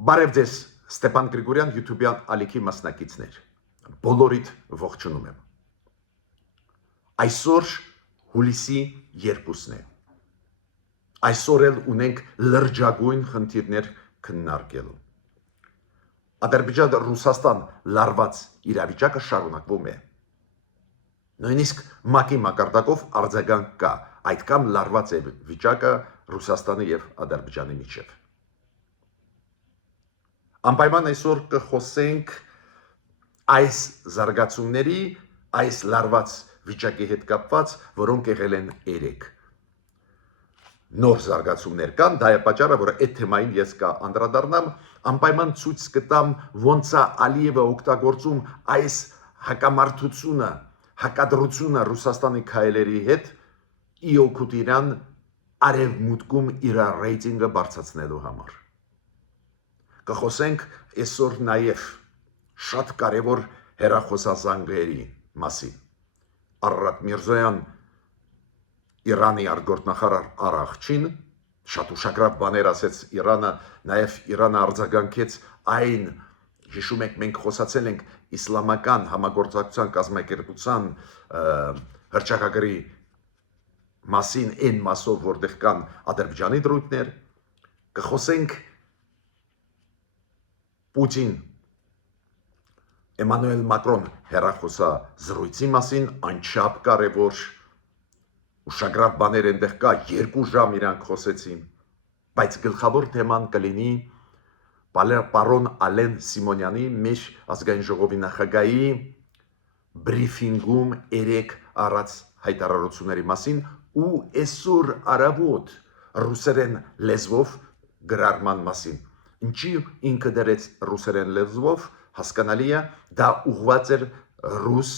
Բարև ձեզ, Ստեփան Գրիգորյան YouTube-յան ալիքի մասնակիցներ։ Բոլորիդ ողջունում եմ։ Այսօր հուլիսի 2-ն է։ Այսօր էլ ունենք լրջագույն խնդիրներ քննարկելու։ Ադրբեջան-Ռուսաստան լարված իրավիճակը շարունակվում է։ Նույնիսկ ՄԱԿ-ի մակարդակով արձագանք կա, այդքան լարված է վիճակը Ռուսաստանի եւ Ադրբեջանի միջեւ։ Անպայման այսօր կխոսենք այս զարգացումների, այս լարված վիճակի հետ կապված, որոնք եղել են երեք։ Նոր զարգացումներ կան, դա է պատճառը, որ այդ թեմային ես կանդրադառնամ, անպայման ցույց կտամ, ոնց է Ալիևը օգտագործում այս հակամարտությունը, հակադրությունը Ռուսաստանի քայլերի հետ ի օգուտ իրան արևմուտքում իր ռեյտինգը բարձրացնելու համար։ Կխոսենք այսօր նաև շատ կարևոր հեռախոսազանգերի մասին։ Արարատ Միրզոյան, Իրանի արտգործնախարար Արաղչին, շատ ուշագրավ բաներ ասեց Իրանը, նաև Իրանը արձագանքեց այն, հիշում եք, մենք խոսացել ենք իսլամական համագործակցության կազմակերպության հռչակագրի մասին, այն մասով, որտեղ կան Ադրբեջանի դրույթներ, կխոսենք Պուտին Էմանուել Մակրոն հեռախոսազրույցի մասին, անչափ կարևոր ուշագրավ բաներ այնտեղ կա, 2 ժամ իրանք խոսեցին, բայց գլխավոր թեման կլինի պարոն Ալեն Սիմոնյանի, մեր ազգային ժողովի նախագահի բրիֆինգում երեք առած հայտարարությունների մասին ու այսօր առավոտ ռուսերեն լեզվով գրառման մասին։ Ինչի ինքը դրեց ռուսերեն լեզվով, հասկանալի է, դա ուղղված էր ռուս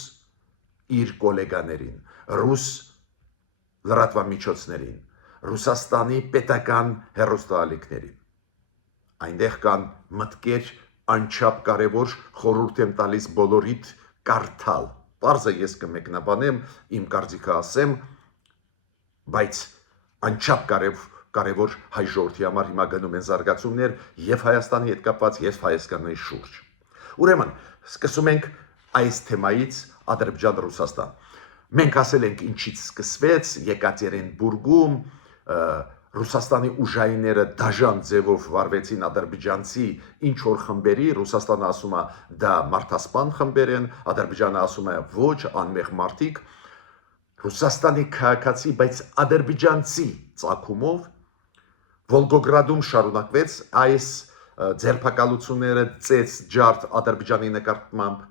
իր գոլեգաներին, ռուս լրատվամիջոցներին, Ռուսաստանի պետական հեռուստաալիքներին։ Այնտեղ կան մտքեր անչափ կարևոր, խորհուրդ եմ տալիս բոլորիդ կարդալ։ Պարզը ես կմեկնաբանեմ, իմ կարծիքը ասեմ, բայց անչափ կարևոր հայ ժողովրդի համար հիմա գնում են զարգացումներ եւ Հայաստանի հետ կապված, եւ Հայաստանի շուրջ։ Ուրեմն, սկսում ենք այս թեմայից Ադրբեջան-Ռուսաստան։ Մենք ասել ենք ինչից սկսվեց Եկատերինբուրգում Ռուսաստանի ուժայինները դաժան ձևով վարվեցին ադրբեջանցի ինչ որ խմբերի, Ռուսաստանը ասում է դա մարդասպան խմբեր են, Ադրբեջանը ասում է ոչ, անմեղ մարդիկ, Ռուսաստանի քաղաքացի, բայց ադրբեջանցի ծագումով Վոլգոգրադում շարունակվեց այս ձերբակալությունները ծեց ջարդ Ադրբեջանի նկատմամբ,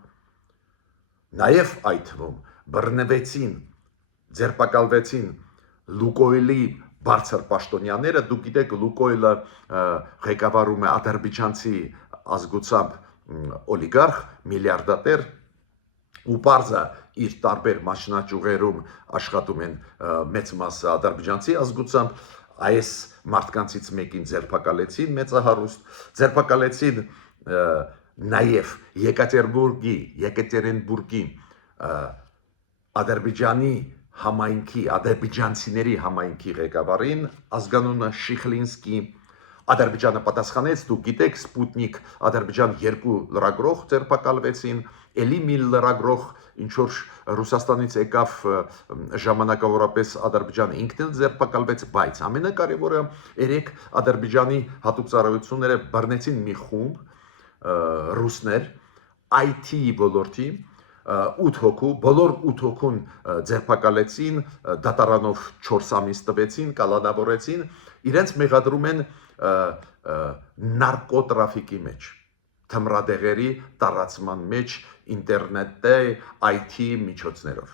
նաև այդ թվում բռնվեցին, ձերբակալվեցին Լուկոյլի բարձր պաշտոնյաները, դուք գիտեք Լուկոյլը ղեկավարում է ադրբեջանցի ազգությամբ օլիգարխ, միլիարդատեր ու պարզա իր տարբեր մասնաճյուղերում աշխատում են մեծ մասը ադրբեջանցի ազգությամբ, այս մարդկանցից մեկին ձերբակալեցին մեծահարուստ, ձերբակալեցին նաև Եկատերինբուրգի Ադրբեջանի համայնքի, ադրբեջանցիների համայնքի ղեկավարին, ազգանունը Շիխլինսկի, Ադրբեջանը պատասխանեց, դուք գիտեք, Սպուտնիկ Ադրբեջան 2 լրագրող ձերբակալվեցին, էլի մի լրագրող ինչ որ Ռուսաստանից եկավ ժամանակավորապես Ադրբեջան ինքն էլ ձերբակալվեց, բայց ամենակարևորը երեք Ադրբեջանի հատուկ ծառայությունները բռնեցին մի խումբ ռուսներ IT ոլորտի 8 հոգու, բոլոր 8 հոգուն ձերբակալեցին, դատարանով 4 ամիս տվեցին, կալանավորեցին, իրենց մեղադրում են նարկոտրաֆիկի մեջ, թմրադեղերի տարածման մեջ, ինտերնետի, IT միջոցներով։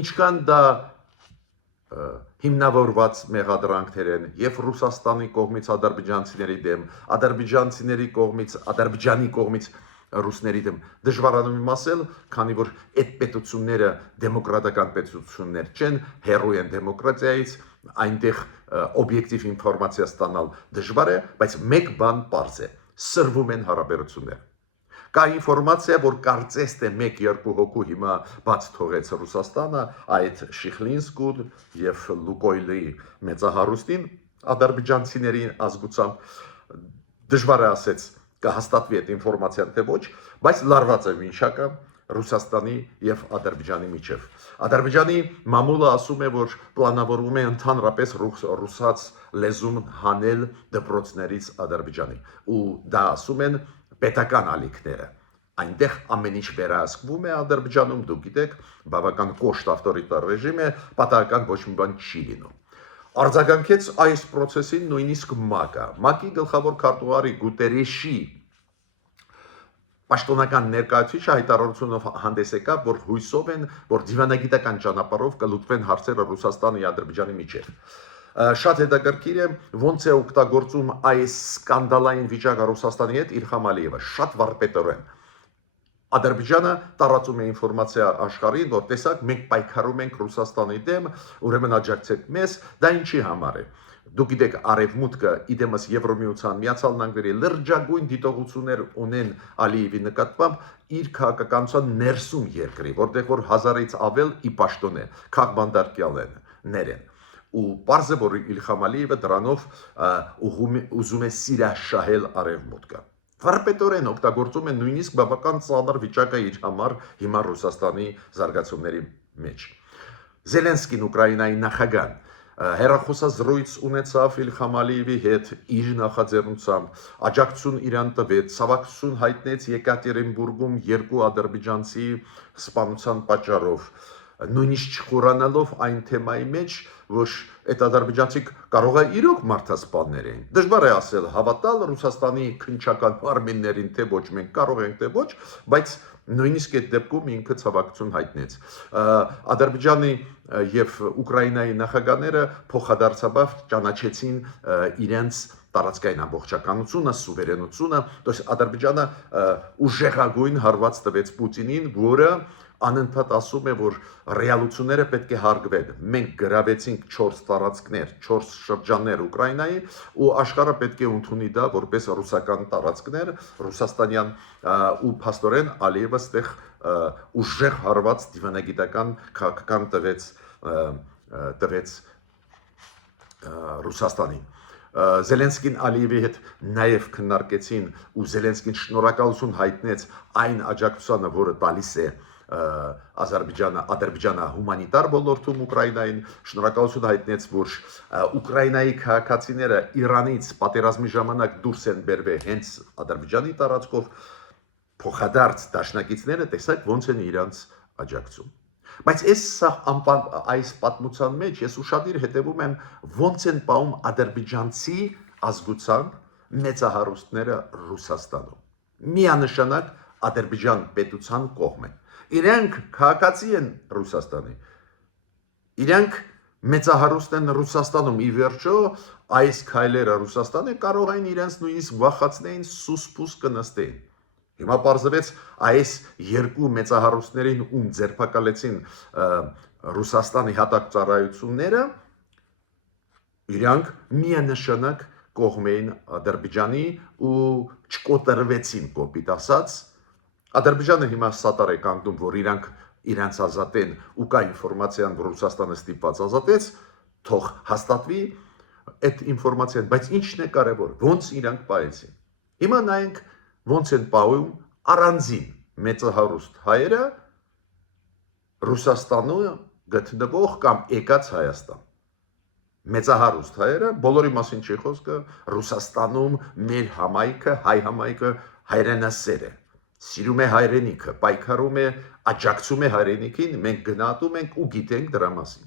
Ինչքան դա հիմնավորված մեղադրանքներ են եւ Ռուսաստանի կողմից ադրբեջանցիների դեմ, ադրբեջանցիների կողմից, Ադրբեջանի կողմից ռուսների դեմ, դժվարանում եմ ասել, քանի որ այդ պետությունները դեմոկրատական պետություններ չեն, հեռու են դեմոկրատիայից, այնտեղ օբյեկտիվ ինֆորմացիա ստանալ դժվար է, բայց մեկ բան պարզ է, սրվում են հարաբերություններ։ Կա ինֆորմացիա, որ կարծես թե 1-2 հոգու հիմա բաց թողեց Ռուսաստանը, այդ Շիխլինսկուն եւ Լուկոյլի մեծահարուստին, ադրբեջանցիների ազգությամբ, Դժվար է ասեց կհաստատվի այդ ինֆորմացիան թե ոչ, բայց լարված է վինչակը Ռուսաստանի եւ Ադրբեջանի միջև։ Ադրբեջանի մամուլը ասում է, որ պլանավորվում է ընդհանրապես ռուսաց լեզուն հանել դպրոցներից Ադրբեջանի, ու դա ասում են պետական ալիքները։ Այնտեղ ամեն ինչ վերահսկվում է Ադրբեջանում, դուք գիտեք, բավական կոշտ ավտորիտար ռեժիմ է, պատահական ոչ մի բան չի լինում։ Արձագանքեց այս process-ին նույնիսկ ՄԱԿ-ը։ ՄԱԿ-ի գլխավոր քարտուղարի Գուտերեշի պաշտոնական ներկայացուցիչը հայտարարությունով հանդես եկավ, որ հույսով են, որ դիվանագիտական ճանապարհով կլուծվեն հարցերը Ռուսաստանի եւ Ադրբեջանի միջև։ Շատ հետաքրքիր է, ոնց է օգտագործում այս սկանդալային վիճակը Ռուսաստանի հետ Իլհամ Ալիևը, շատ վարպետորեն։ Ադրբեջանը տարածում է ինֆորմացիա աշխարհին, որ տեսակ մենք պայքարում ենք Ռուսաստանի դեմ, ուրեմն աջակցեք մեզ, դա ինչի համար է։ Դուք գիտեք, Արևմուտքը իդեմս Եվրոմիության Միացյալ Նահանգների լրջագույն դիտողություններ ունեն Ալիևի նկատմամբ իր քաղաքականության ներսում երկրի, որտեղ որ 1000-ից ավել ի պաշտոն է, քաղբանդարկյալներ են։ Ու պարզ է, որ Իլհամ Ալիևը դրանով ուզում է սիրաշահել Արևմուտքը։ Վարպետորեն օգտագործում են նույնիսկ բավական ծանր վիճակը իր համար հիմա Ռուսաստանի զարգացումների մեջ։ Զելենսկին Ուկրաինայի նախագահան հերախոսազրույց ունեցավ Իլհամ Ալիևի հետ իր նախաձեռնությամբ, աջակցություն իրան տվեց, ցավակցություն հայտնեց Եկատերինբուրգում երկու ադրբեջանցի սպանության պատճառով, նույնիսկ չխորանալով այն թեմայի մեջ, որ այդ ադրբեջանցիք կարող է իրոք մարդասպաններ էին։ Դժվար է ասել հավատալ Ռուսաստանի քննչական մարմիններին, թե ոչ մենք կարող ենք, թե ոչ, բայց նույնիսկ այդ դեպքում ինքը ցավակցություն հայտնեց։ Ադրբեջանի եւ Ուկրաինայի նախագահները փոխադարձաբար ճանաչեցին իրենց տարածքային ամբողջականությունը, սուվերենությունը, то есть Ադրբեջանը ուժեղագույն հարված տվեց Պուտինին, որը անընդհատ ասում է, որ ռեալությունները պետք է հարգվեն։ Մենք գրավեցինք 4 տարածքներ, 4 շրջաններ Ուկրաինայի, ու աշխարհը պետք է ընդունի դա որպես ռուսական տարածքներ, ռուսաստանյան ու փաստորեն Ալիևը ստեղ ուժեղ հարված դիվանագիտական քաղաքական տվեց Ռուսաստանին։ Զելենսկին Ալիևի հետ նաև քննարկեցին ու Զելենսկին շնորհակալություն հայտնեց այն աջակցությանը, որը տալիս է Ադրբեջանը հումանիտար ոլորտում Ուկրաինային, շնորհակալություն հայտնեց, որ Ուկրաինայի քաղաքացիները Իրանից պատերազմի ժամանակ դուրս են բերվել հենց Ադրբեջանի տարածքով, փոխադարձ դաշնակիցները տեսակ ոնց են իրանց աջակցում։ Բայց այս պատմության մեջ ես ուշադիր հետևում եմ ոնց են պահում ադրբեջանցի ազգությամբ մեծահարուստները Ռուսաստանում։ Միանշանակ Ադրբեջան պետության կողմ են։ Իրանք քաղաքացի են Ռուսաստանի։ Իրանք մեծահարուստ են Ռուսաստանում։ Ի վերջո այս քայլերը Ռուսաստանը կարող են իրենց նույնիսկ վախացնեին, սուսպուս կնստեին։ Հիմա պարզվեց այս երկու մեծահարուստներին ում ձերբակալեցին Ռուսաստանի հատակծառայությունները, իրանք միանշանակ կողմ էին Ադրբեջանի ու չկոտրվեցին, կոպիտ ասած։ Ադրբեջանը հիմա սատար է կանգնում, որ իրանց ազատեն ու կա ինֆորմացիան, որ Ռուսաստանը ստիպված ազատեց, թող հաստատվի այդ ինֆորմացիան, բայց ինչն է կարևոր, ոնց իրանք պահեցին։ Հիմա նայենք ոնց են պահում առանձին մեծահարուստ հայերը Ռուսաստանում գտնվող կամ եկած Հայաստան։ Մեծահարուստ հայերը, բոլորի մասին չի խոսքը, Ռուսաստանում մեր համայնքը, հայ համայնքը հայրենասեր է, սիրում է հայրենիքը, պայքարում է, աջակցում է հայրենիքին, մենք գնահատում ենք ու գիտենք դրա մասին։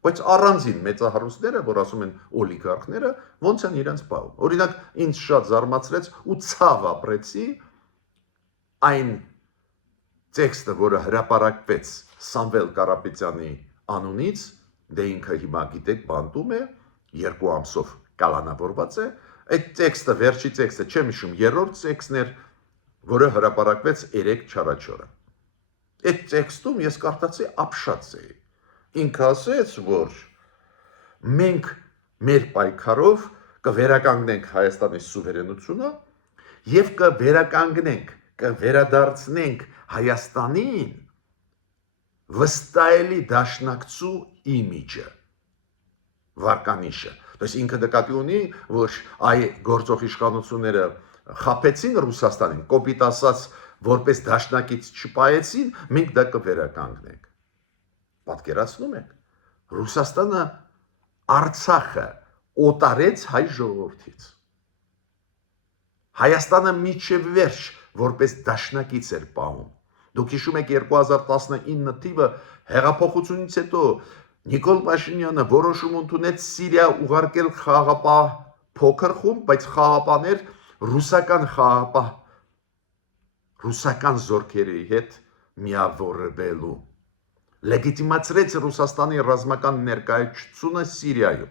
Բայց առանձին մեծահարուստները, որ ասում են օլիգարխները, ոնց են իրենց պահում։ Օրինակ, ինձ շատ զարմացրեց ու ցավ ապրեցի այն տեքստը, որը հրապարակվեց Սամվել Կարապետյանի անունից, դե ինքը հիմա գիտեք բանտում է, 2 ամսով կալանավորված է, այդ տեքստը, վերջի տեքստը, չեմ հիշում, 3-րդ տեքստն էր, որը հրապարակվեց 3 չարաչորը։ Այդ տեքստում ես կարդացի ապշած էի։ Ինքը ասեց, որ մենք մեր պայքարով կվերականգնենք Հայաստանի սուվերենությունը եւ կվերադարձնենք Հայաստանին վստահելի դաշնակցու իմիջը, վարկանիշը։ То есть ինքը նկատի ունի, որ այ գործող իշխանությունները խաբեցին Ռուսաստանին, կոպիտ ասած, որպես դաշնակից չպայեցին, մենք դա կվերականգնենք։ Պատկերացնում եք, Ռուսաստանը Արցախը օտարեց հայ ժողովրդից։ Հայաստանը միջև վերջ որպես դաշնակից էր պահում։ Դուք հիշում եք 2019 թիվը հեղափոխությունից հետո Նիկոլ Փաշինյանը որոշում ընդունեց Սիրիա ուղարկել խաղաղապահ փոքր խումբ, բայց խաղաղապահներ ռուսական զորքերի հետ միավորվելու։ Լեգիտիմացրեց Ռուսաստանի ռազմական ներկայությունը Սիրիայում։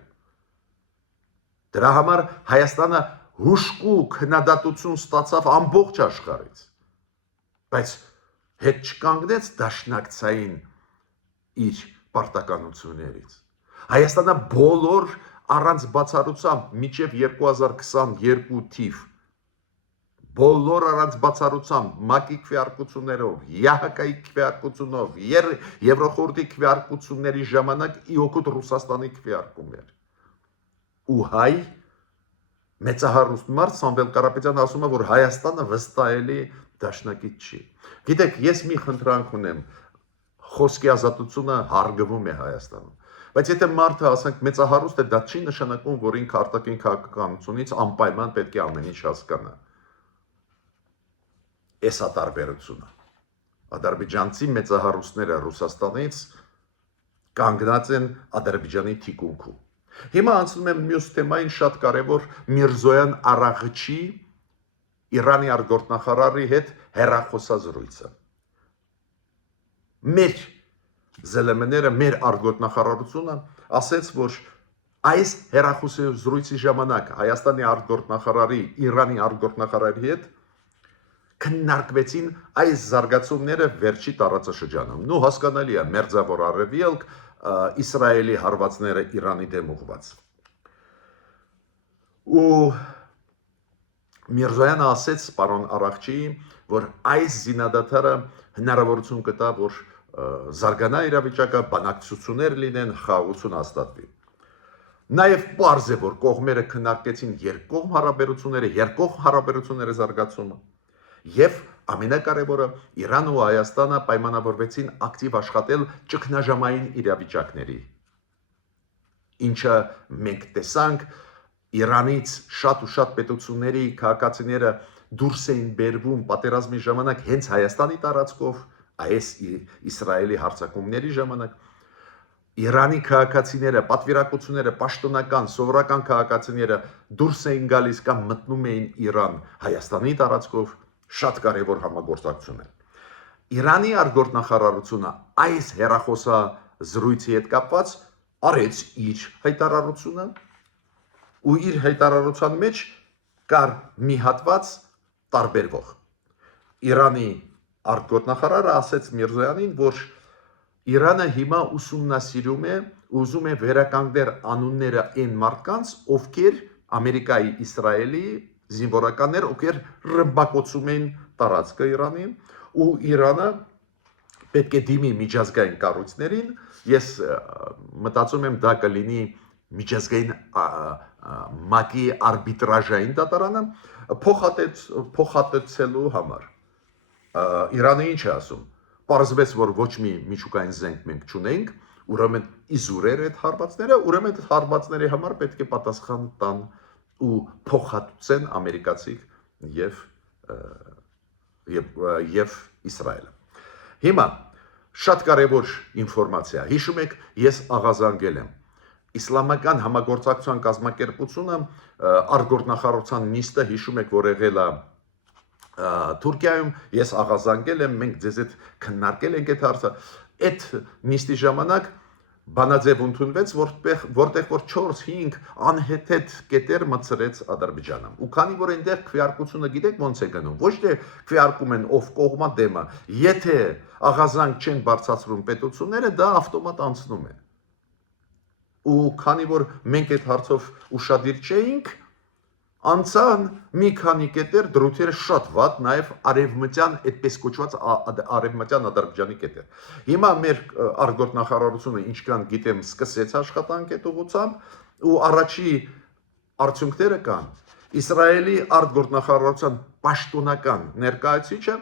Դրա համար Հայաստանը հուշկու քննադատություն ստացավ ամբողջ աշխարհից, բայց հետ չկանգնեց դաշնակցային իր պարտականություններից։ Հայաստանը բոլոր առանց բացառությամբ մինչև 2022 թիվ բոլոր առանց բացառությամբ ՄԱԿ-ի քվեարկություններով, ԵԱՀԿ-ի քվեարկությունով, Եվրոխորհրդի քվեարկությունների ժամանակ իօգուտ Ռուսաստանի քվեարկում էր։ Ու հայ մեծահարուստ մարդ Սամվել Կարապետյան ասում է, որ Հայաստանը վստահելի դաշնակից չի։ Գիտեք, ես մի խնդրանք ունեմ, խոսքի ազատությունը հարգվում է Հայաստանում։ Բայց եթե մարդը ասենք մեծահարուստ է, դա չի նշանակում, որ ինքը արտաքին քաղաքականությունից անպայման պետք է ամեն ինչ հասկանա։ Էս է տարբերությունը։ Ադրբեջանցի մեծահարուստները Ռուսաստանից կանգնած են Ադրբեջանի թիկունքում։ Հիմա անցնում եմ մյուս թեմային, շատ կարևոր Միրզոյան Արաղչի Իրանի արտգործնախարարի հետ հեռախոսազրույցը։ Մեր ԶԼՄ-ները, մեր արտգործնախարարությունը ասեց, որ այս հեռախոսազրույցի ժամանակ Հայաստանի արտգործնախարարի Իրանի արտգործնախարարի հետ քննարկվեցին այս զարգացումները վերջի տարածաշրջանում։ Նու հասկանալի է, Մերձավոր Արևելք, Իսրայելի հարվածները Իրանի դեմ ուղված։ Ու Միրզոյանը ասեց պարոն Արաղչիի, որ այս զինադադարը հնարավորություն կտա, որ զարգանա իրավիճակը, բանակցություններ լինեն, խաղաղություն հաստատվի։ Նաև պարզ է, որ կողմերը քննարկեցին երկկողմ հարաբերությունների զարգացումը, եւ ամենակարևորը Իրանը ու Հայաստանը պայմանավորվեցին ակտիվ աշխատել ճգնաժամային իրավիճակների, ինչը մենք տեսանք Իրանից շատ ու շատ պետությունների քաղաքացիները դուրս էին բերվում պատերազմի ժամանակ հենց Հայաստանի տարածքով, այս Իսրայելի հարձակումների ժամանակ Իրանի քաղաքացիները, պատվիրակությունները, պաշտոնական, սովորական քաղաքացիները դուրս էին գալիս կամ մտնում էին Իրան Հայաստանի տարածքով, շատ կարևոր համագործակցություն է։ Իրանի արտգործնախարարությունը այս հեռախոսազրույցի հետ կապված արեց իր հայտարարությունը ու իր հայտարարության մեջ կար մի հատված տարբերվող։ Իրանի արտգործնախարարը ասեց Միրզոյանին, որ Իրանը հիմա ուսումնասիրում է, ուզում է վերականգնել անունները այն մարդկանց, ովքեր Ամերիկայի, Իսրայելի զինվորականներ, ովքեր ռմբակոծում են տարածքը Իրանի, ու Իրանը պետք է դիմի միջազգային կառույցներին, ես մտածում եմ դա կլինի միջազգային ՄԱԿ-ի արբիտրաժային դատարանը փոխհատեցելու համար։ Իրանը ինչ է ասում։ Պարզվեց, որ ոչ մի միջուկային զենք մենք չունենք, ուրեմն իզուրեր այդ հարվածները, ուրեմն այդ հարվածների համար պետք է պատասխան տան ու փոխհատուցեն ամերիկացիք եւ Իսրայելը։ Հիմա շատ կարևոր ինֆորմացիա։ Հիշում եք, ես աղազանգել եմ Իսլամական համագործակցության կազմակերպությունը արտգործնախարարության նիստը հիշում եք, որ եղել է Թուրքիայում, ես աղազանգել եմ, մենք ձեզ հետ քննարկել ենք այդ հարցը։ Այդ նիստի ժամանակ բանաձև ընդունվեց, որտեղ որ 4-5 անհեթեթ կետեր մտցրեց Ադրբեջանը։ Ու քանի որ այնտեղ քվեարկությունը գիտեք ոնց է գնում, ոչ թե քվեարկում են ով կողմա դեմը, եթե աղազանք չեն բարձրացնում պետությունները, դա ավտոմատ անցնում է։ Ու քանի որ մենք այդ հարցով ուշադիր չէինք, անցան մի քանի կետեր, դրույթերը շատ վատ, նաև արևմտյան, այդպես կոչված արևմտյան Ադրբեջանի կետեր։ Հիմա մեր արտգործնախարարությունը, ինչքան գիտեմ, սկսեց աշխատանք այդ ուղղությամբ ու առաջի արդյունքները կան։ Իսրայելի արտգործնախարարության պաշտոնական ներկայացուցիչը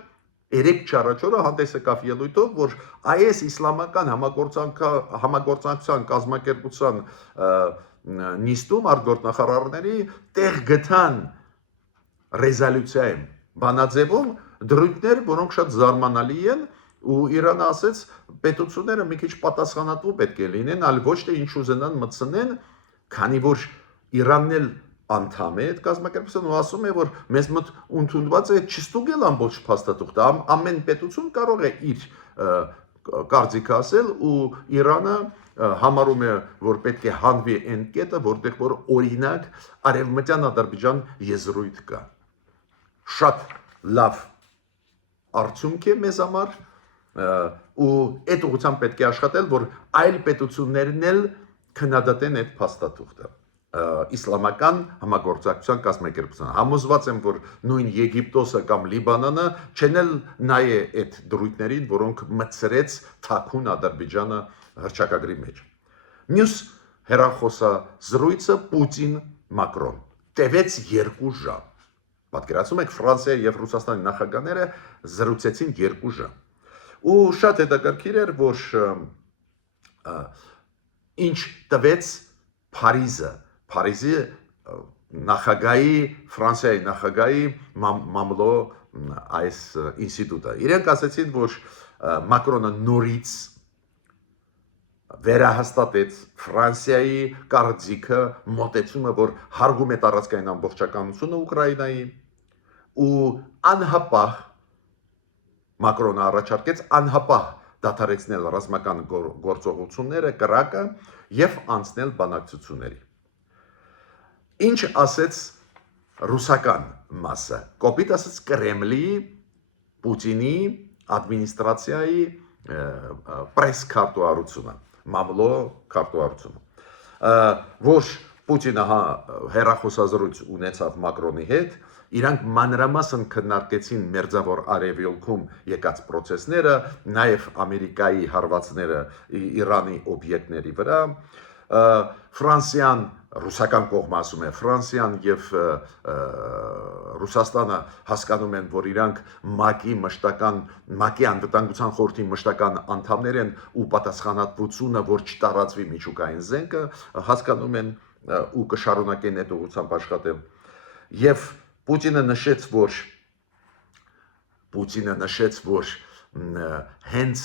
երեք չառաջորը հանդես եկավ ելույթով, որ IS իսլամական համագործակցության կազմակերպության նիստում արտգործնախարարների տեղ գտան ռեզոլյուցիայում բանաձևում դրույթներ, որոնք շատ զարմանալի են, ու Իրանը ասեց պետությունները մի քիչ պատասխանատու պետք է լինեն, այլ ոչ թե ինչ ուզենան մտցնեն, քանի որ Իրանն էլ անդամ է այդ կազմակերպության ու ասում է, որ մեզ մոտ ընդունված է չստուգել ամբողջ փաստաթուղթը, ամեն պետություն կարող է իր կարծիքը ասել ու Իրանը համարում է, որ պետք է հանվի այն կետը, որտեղ որ օրինակ Արևմտյան Ադրբեջան եզրույթ կա։ Շատ լավ արդյունք է մեզ համար ու այդ ուղղությամբ պետք է աշխատել, որ այլ պետություններն էլ քննադատեն այդ փաստաթուղթը իսլամական համագործակցության կազմակերպության։ Համոզված եմ, որ նույն Եգիպտոսը կամ Լիբանանը չեն էլ նայե այդ դրույթներին, որոնք մտցրեց թաքուն Ադրբեջանը հռչակագրի մեջ։ Մյուս հեռախոսազրույցը Պուտին-Մակրոն տևեց 2 ժամ։ Պատկերացնում եք, Ֆրանսիայի եւ Ռուսաստանի նախագահները զրուցեցին 2 ժամ։ Ու շատ հետաքրքիր էր, որ ինչ տվեց Փարիզի նախագահի, Ֆրանսիայի նախագահի մամլո այս ինստիտուտը։ Իրենք ասացին, որ Մակրոնը նորից վերահաստատեց Ֆրանսիայի կարծիքը, մոտեցումը, որ հարգում է տարածքային ամբողջականությունը Ուկրաինայի ու անհապաղ Մակրոնը առաջարկեց անհապաղ դադարեցնել ռազմական գործողությունները, կրակը եւ անցնել բանակցությունների։ Ինչ ասեց ռուսական մասը, կոպիտ ասեց Կրեմլի, Պուտինի ադմինիստրացիայի պրես քարտուղարությունը, մամլո քարտուղարությունը, որ Պուտինը հեռախոսազրույց ունեցավ Մակրոնի հետ, իրանք մանրամասն քննարկեցին Մերձավոր Արևելքում եկած process-ները, նաև Ամերիկայի հարվածները Իրանի օբյեկտների վրա, Ֆրանսիան, ռուսական կողմը ասում է, Ֆրանսիան եւ Ռուսաստանը հասկանում են, որ իրանք ՄԱԿ-ի անվտանգության խորհրդի մշտական անդամներ են ու պատասխանատվությունը, որ չտարածվի միջուկային զենքը, հասկանում են ու կշարունակեն այդ ուղղությամբ աշխատել։ Եվ Պուտինը նշեց, որ հենց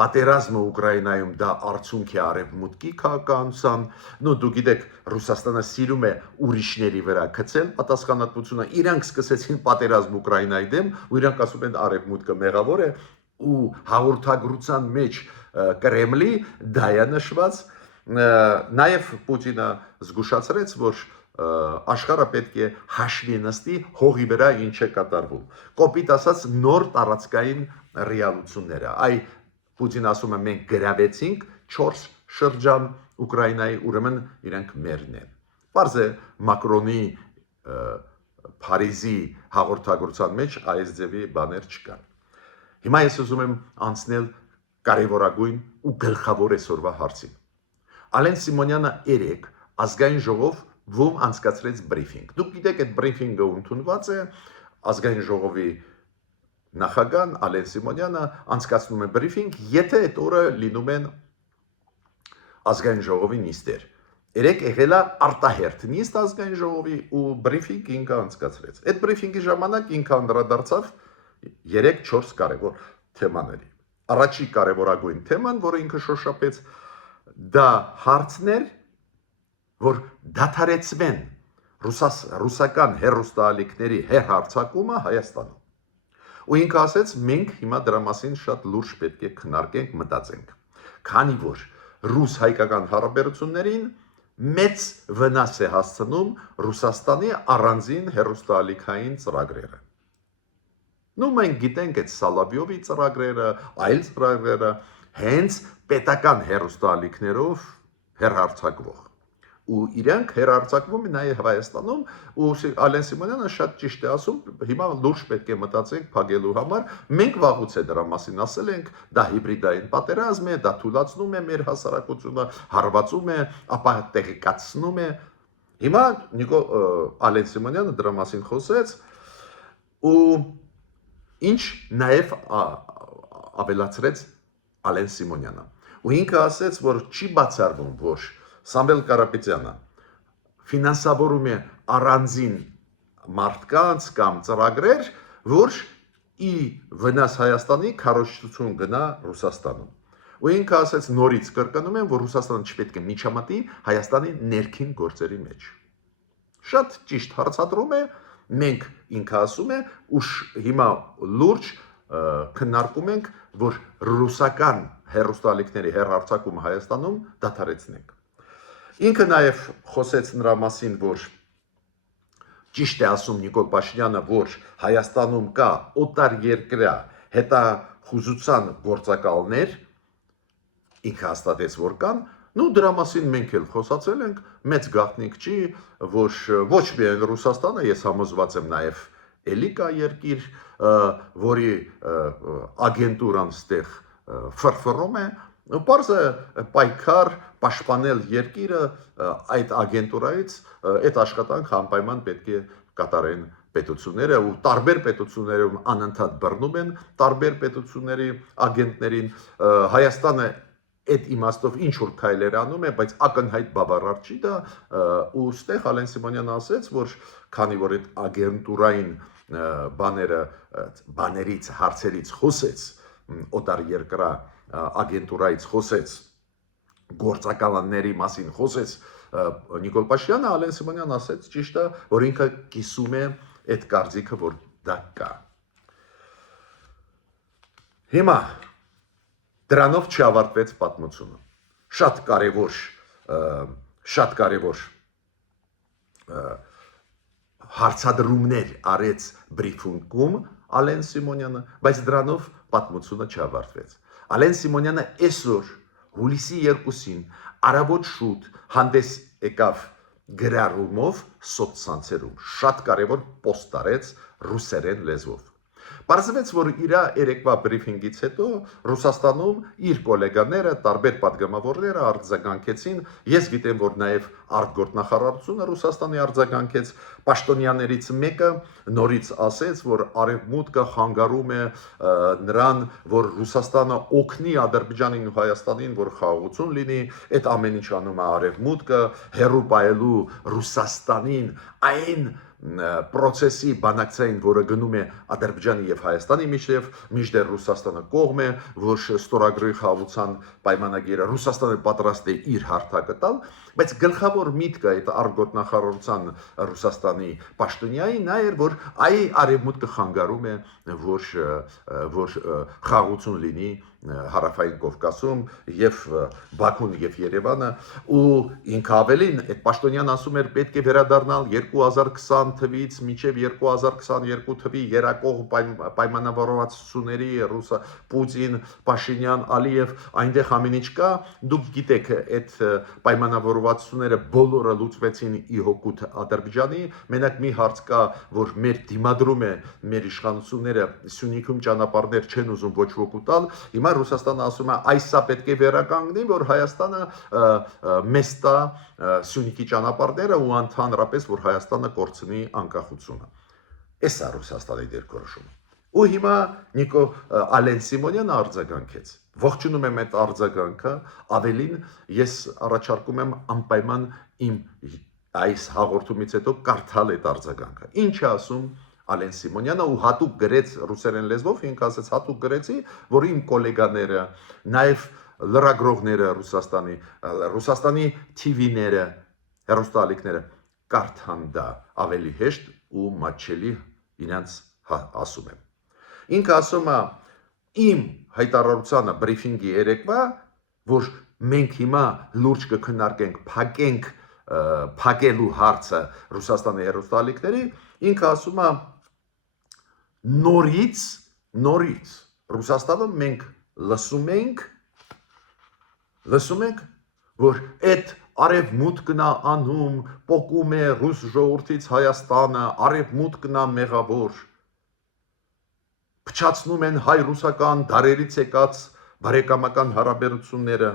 պատերազմը Ուկրաինայում դա արդյունք է արևմուտքի քաղաքականության, դու գիտեք, Ռուսաստանը սիրում է ուրիշների վրա գցել պատասխանատվությունը, իրանք սկսեցին պատերազմ Ուկրաինայի դեմ, ու իրանք ասում են արևմուտքը մեղավոր է, ու հաղորդագրության մեջ Կրեմլի դա է նշված, նաև Պուտինը զգուշացրեց, որ աշխարհը պետք է հաշվի նստի հողի վրա ինչ է կատարվում։ Կոպիտ ասած նոր տարածքային ռեալությունները։ Պուտինը ասում է, մենք գրավեցինք 4 շրջան Ուկրաինայի, ուրեմն իրենք մերն են։ Պարզ է Մակրոնի Փարիզի հաղորդագրության մեջ այս ձևի բաներ չկան։ Հիմա ես ուզում եմ անցնել կարևորագույն ու գլխավոր այսօրվա հարցին։ Ալեն Սիմոնյանը երեկ ազգային ժողովում անցկացրեց բրիֆինգ։ Դուք գիտեք, այդ բրիֆինգը ընդունված է ազգային ժողովի նախագահն Ալեն Սիմոնյանը անցկացնում է բրիֆինգ, եթե այդ օրը լինում են ազգային ժողովի նիստեր։ Երեք եղել է արտահերթ նիստ ազգային ժողովի ու բրիֆինգ ինքը անցկացրեց։ Այդ բրիֆինգի ժամանակ ինքը անդրադարձավ 3-4 կարևոր թեմաների։ Առաջի կարևորագույն թեման, որը ինքը շոշափեց, դա հարցն էր, որ դադարեցվեն ռուսական հեռուստաալիքների հեռարձակումը Հայաստանում։ Ու ինքը ասեց, մենք հիմա դրա մասին շատ լուրջ պետք է քննարկենք, մտածենք, քանի որ ռուս-հայկական հարաբերություններին մեծ վնաս է հասցնում Ռուսաստանի առանձին հեռուստաալիքային ծրագրերը։ Մենք գիտենք այդ Սալավյովի ծրագրերը, այլ ծրագրերը, հենց պետական հեռուստաալիքներով հեռարձակվող։ Ու իրանք հեռարձակվում են նաև Հայաստանում, ու Ալեն Սիմոնյանը շատ ճիշտ է ասում, հիմա լուրջ պետք է մտածենք փակելու համար, մենք վաղուց է դրա մասին ասել ենք, դա հիբրիդային պատերազմ է, դա թուլացնում է մեր հասարակությունը, հարվածում է, ապա տեղեկացնում է, Հիմա Ալեն Սիմոնյանը դրա մասին խոսեց ու ինչ նաև ավելացրեց Ալեն Սիմոնյանը։ Ու ինքը ասեց, որ չի բացառվում, որ Սամվել Կարապետյանը ֆինանսավորում է առանձին մարդկանց կամ ծրագրեր, որ ի վնաս Հայաստանի քարոզչություն գնա Ռուսաստանում։ Ու ինքը ասեց նորից կրկնում եմ, որ Ռուսաստանը չպետք է միջամտի Հայաստանի ներքին գործերի մեջ։ Շատ ճիշտ հարցադրում է, մենք ինքը ասում է, ու հիմա լուրջ քննարկում ենք, որ ռուսական հեռուստաալիքների հեռարձակումը Հայաստանում դադարեցնենք։ Ինքը նաև խոսեց նրա մասին, որ ճիշտ է ասում Նիկոլ Փաշինյանը, որ Հայաստանում կա օտար երկրյա հետախուզության գործակալներ, ինքը հաստատեց, որ կան, դրա մասին մենք էլ խոսացել ենք, մեծ գաղտնիք չի, որ ոչ միայն Ռուսաստանը, ես համոզված եմ նաև էլի կա երկիր, որի ագենտուրան ստեղ ֆրֆռում է, պարզ է պայքար պաշտպանել երկիրը այդ ագենտուրայից, այդ աշխատանքը անպայման պետք է կատարեն պետությունները ու տարբեր պետություններում անընդհատ բռնում են տարբեր պետությունների ագենտներին, Հայաստանը այդ իմաստով ինչ որ քայլեր անում է, բայց ակնհայտ բավարար չի դա, ու ստեղ Ալեն Սիմոնյանը ասեց, որ քանի որ այդ ագենտուրային բաներից հարցերից խոսեց, օտար երկրյա ագենտուրայից խոսեց, գործակալների մասին խոսեց Նիկոլ Փաշինյանը, Ալեն Սիմոնյանը ասեց ճիշտ է, որ ինքը կիսում է այդ կարծիքը, որ դա կա։ Հիմա դրանով չավարտվեց պատմությունը։ Շատ կարևոր հարցադրումներ արեց բրիֆինգում Ալեն Սիմոնյանը, բայց դրանով պատմությունը չավարտվեց։ Ալեն Սիմոնյանը այսօր հուլիսի 2-ին առավոտ շուտ հանդես եկավ գրառումով սոցցանցերում, շատ կարևոր պոստ արեց ռուսերեն լեզվով։ Պարզվեց, որ իր երեկվա բրիֆինգից հետո Ռուսաստանում իր գոլեգաները, տարբեր պատգամավորները արձագանքեցին, ես գիտեմ, որ նաև արտգործնախարարությունը Ռուսաստանի արձագանքեց, պաշտոնյաներից մեկը նորից ասեց, որ Արևմուտքը խանգարում է նրան, որ Ռուսաստանը օգնի Ադրբեջանին ու Հայաստանին, որ խաղաղություն լինի, այդ ամեն ինչ անում է Արևմուտքը, հեռու պահելու Ռուսաստանին այն պրոցեսի բանակցային, որը գնում է Ադրբեջանի եւ Հայաստանի միջև, մինչդեռ Ռուսաստանը կողմ է, որ ստորագրի խաղաղության պայմանագիրը Ռուսաստանը պատրաստ է իր հարթակը տալ, բայց գլխավոր միտքը այդ արտգործնախարարության Ռուսաստանի պաշտոնյայի նա էր, որ Արևմուտքը խանգարում է, որ խաղաղություն լինի Հարավային Կովկասում եւ Բաքուն եւ Երևանը, ու ինքը ավելին այդ պաշտոնյան ասում էր պետք է վերադառնալ 2020 թվից մինչև 2022 թվի երակող պայմանավորվածությունների Պուտին, Փաշինյան, Ալիև, այնտեղ ամեն ինչ կա, դուք գիտեք այդ պայմանավորվածությունները բոլորը լուծվեցին ի հօգուտ Ադրբեջանի, մենակ մի հարց կա, որ մեր դիմադրում է մեր իշխանությունները Սյունիքում ճանապարհներ չեն ուզում ոչ ոք տալ, հիմա Ռուսաստանը ասում է այսա պետք է վերականգնի, որ Հայաստանը մեզ տա Սյունիքի ճանապարհները ու ընդհանրապես որ Հայաստանը կորցնի անկախությունը։ Էս է Ռուսաստանի դիրքորոշումը։ Ու հիմա Ալեն Սիմոնյանը արձագանքեց։ Ողջունում եմ այդ արձագանքը, ավելին ես առաջարկում եմ անպայման իմ այս հաղորդումից հետո կարդալ այդ արձագանքը։ Ինչ է ասում Ալեն Սիմոնյանը ու հատուկ գրեց ռուսերեն լեզվով, ինքը ասեց հատուկ գրեցի, որ իմ գոլեգաները, նաև լրագրողները Ռուսաստանի TV-ները, հեռուստաալիքները կարդան դա ավելի հեշտ ու մատչելի իրենց ասում եմ։ Ինքը ասում է իմ հայտարարությանը բրիֆինգի երեկվա, որ մենք հիմա լուրջ կքննարկենք, փակելու հարցը Ռուսաստանի հեռուստաալիքների, ինքը ասում է նորից Ռուսաստանում մենք լսում ենք, որ այդ Արևմուտքն է անում, պոկում է ռուս ժողովրդից Հայաստանը, Արևմուտքն է մեղավոր, փչացնում են հայ-ռուսական դարերից եկած բարեկամական հարաբերությունները,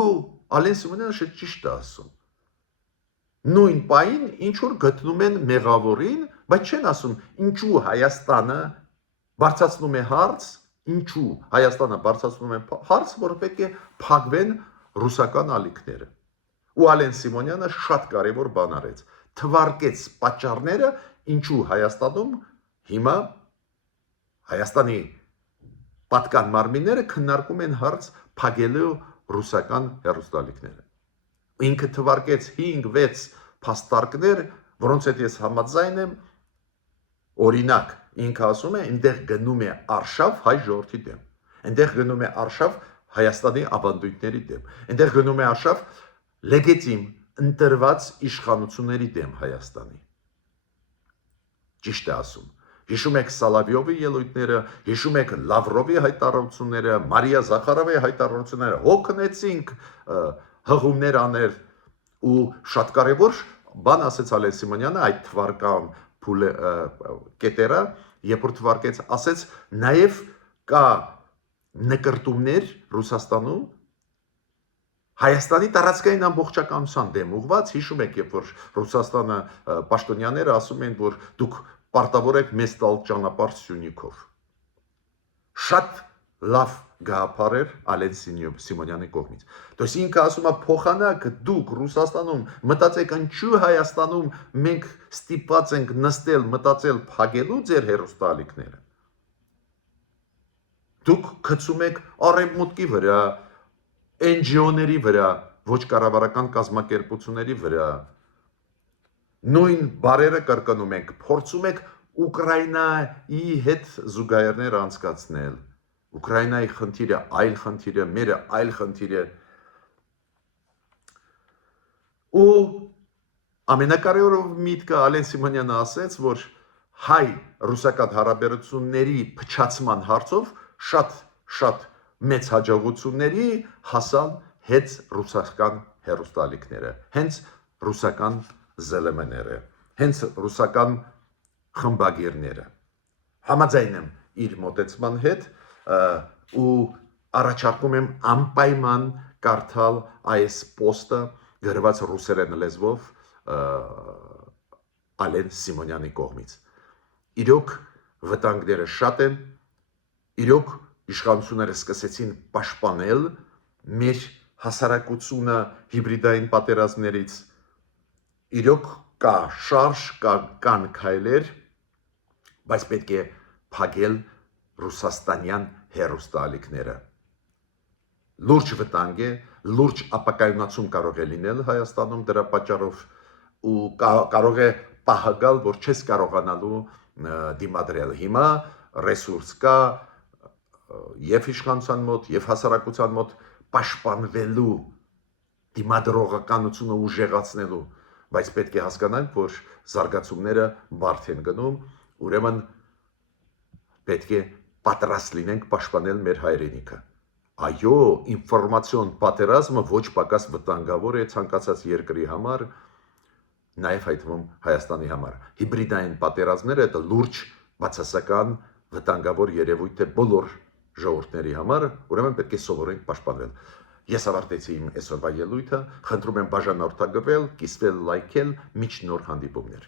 ու Ալեն Սիմոնյանը շատ ճիշտ է ասում։ նույն պայն ինչ որ գտնում են մեղավորին, բայց չեն ասում ինչու Հայաստանը բարձրացնում է հարց, ինչու Հայաստանը բարձրացնում է հարց, որ պետք է փակվեն ռուսական ալիքները։ Ու Ալեն Սիմոնյանը շատ կարևոր բան արեց, թվարկեց պատճառները, ինչու Հայաստանում հիմա Հայաստանի պատկան մարմինները քննարկում են հարց փակելու ռուսական հեռուստաալիքները։ Ինքը թվարկեց 5-6 փաստարկներ, որոնց հետ ես համաձայն եմ, օրինակ, ինքը ասում է, այնտեղ գնում է արշավ հայ ժողովրդի դեմ, այնտեղ գնում է արշավ Հայաստանի ավանդույթների դեմ, այնտեղ գնում է արշավ լեգիտիմ ընտրված իշխանությունների դեմ Հայաստանի։ Ճիշտ է ասում։ Հիշում եք Սալավյովի ելույթները, հիշում եք Լավրովի հայտարարությունները, Մարիա Զախարովի հայտարարությունները, հոգնեցինք հղումներ անել ու շատ կարևոր բան ասեց Ալեն Սիմոնյանը այդ թվարկան կետերը, երբ որ թվարկեց, ասեց նաև կա նկրտումներ Ռուսաստանում Հայաստանի տարածքային ամբողջականության դեմ ուղված, հիշում եք, երբ որ Ռուսաստանը պաշտոնյաները ասում են, որ դուք պարտավոր եք մեզ տալ ճանապարհ Սյունիքով։ Շատ լավ գաղափար էր Ալեն Սիմոնյանի կողմից։ Դոս ինքը ասում է փոխանակ դուք Ռուսաստանում մտածեք ինչու Հայաստանում մենք ստիպված ենք նստել մտածել փակելու ձեր հեռուստաալիքները։ Դուք գցում եք արևմուտքի վրա, NGO-ների վրա, ոչ կառավարական կազմակերպությունների վրա։ Նույն բարերը կրկնում ենք, փորձում եք Ուկրաինայի հետ զուգահեռներ անցկացնել։ Ուկրաինայի խնդիրը այլ խնդիր է, մերը այլ խնդիր է։ Ու ամենակարևոր միտքը Ալեն Սիմոնյանը ասեց, որ հայ-ռուսական հարաբերությունների փչացման հարցով շատ մեծ հաջողությունների հասան հենց ռուսական հեռուստաալիքները, հենց ռուսական ԶԼՄ-ները, հենց ռուսական խմբագիրները։ Համաձայն եմ իր մոտեցման հետ ու առաջարկում եմ անպայման կարդալ այս պոստը գրված ռուսերեն լեզվով Ալեն Սիմոնյանի կողմից։ Իրոք վտանգները շատ են, իրոք իշխանությունները սկսեցին պաշտպանել մեր հասարակությունը հիբրիդային պատերազմներից, իրոք կա շարժ, կան քայլեր, բայց պետք է փակել ռուսաստանյան հեռուստաալիքները։ Լուրջ վտանգ է, լուրջ ապակայունացում կարող է լինել Հայաստանում դրա պատճառով ու կարող է պահակալ, որ չես կարողանալու դիմադրել։ Հիմա ռեսուրս կա եւ իշխանության մոտ, եւ հասարակության մոտ պաշտպանվելու դիմադրողականությունը ուժեղացնելու, բայց պետք է հասկանանք, որ զարգացումները բարդ են գնում, ուրեմն պետք է պատրաստ լինենք պաշտպանել մեր հայրենիքը։ Այո, ինֆորմացիոն պատերազմը ոչ պակաս վտանգավոր է ցանկացած երկրի համար, նաև այդ թվում Հայաստանի համար։ Հիբրիդային պատերազմները դա լուրջ բացասական վտանգավոր երևույթ է բոլոր ժողովուրդների համար, ուրեմն պետք է սովորենք պաշտպանվել։ Ես ավարտեցի իմ այսօրվա ելույթը, խնդրում եմ բաժանորդագրվել, կիսվել, լայքել, մինչ նոր հանդիպումներ։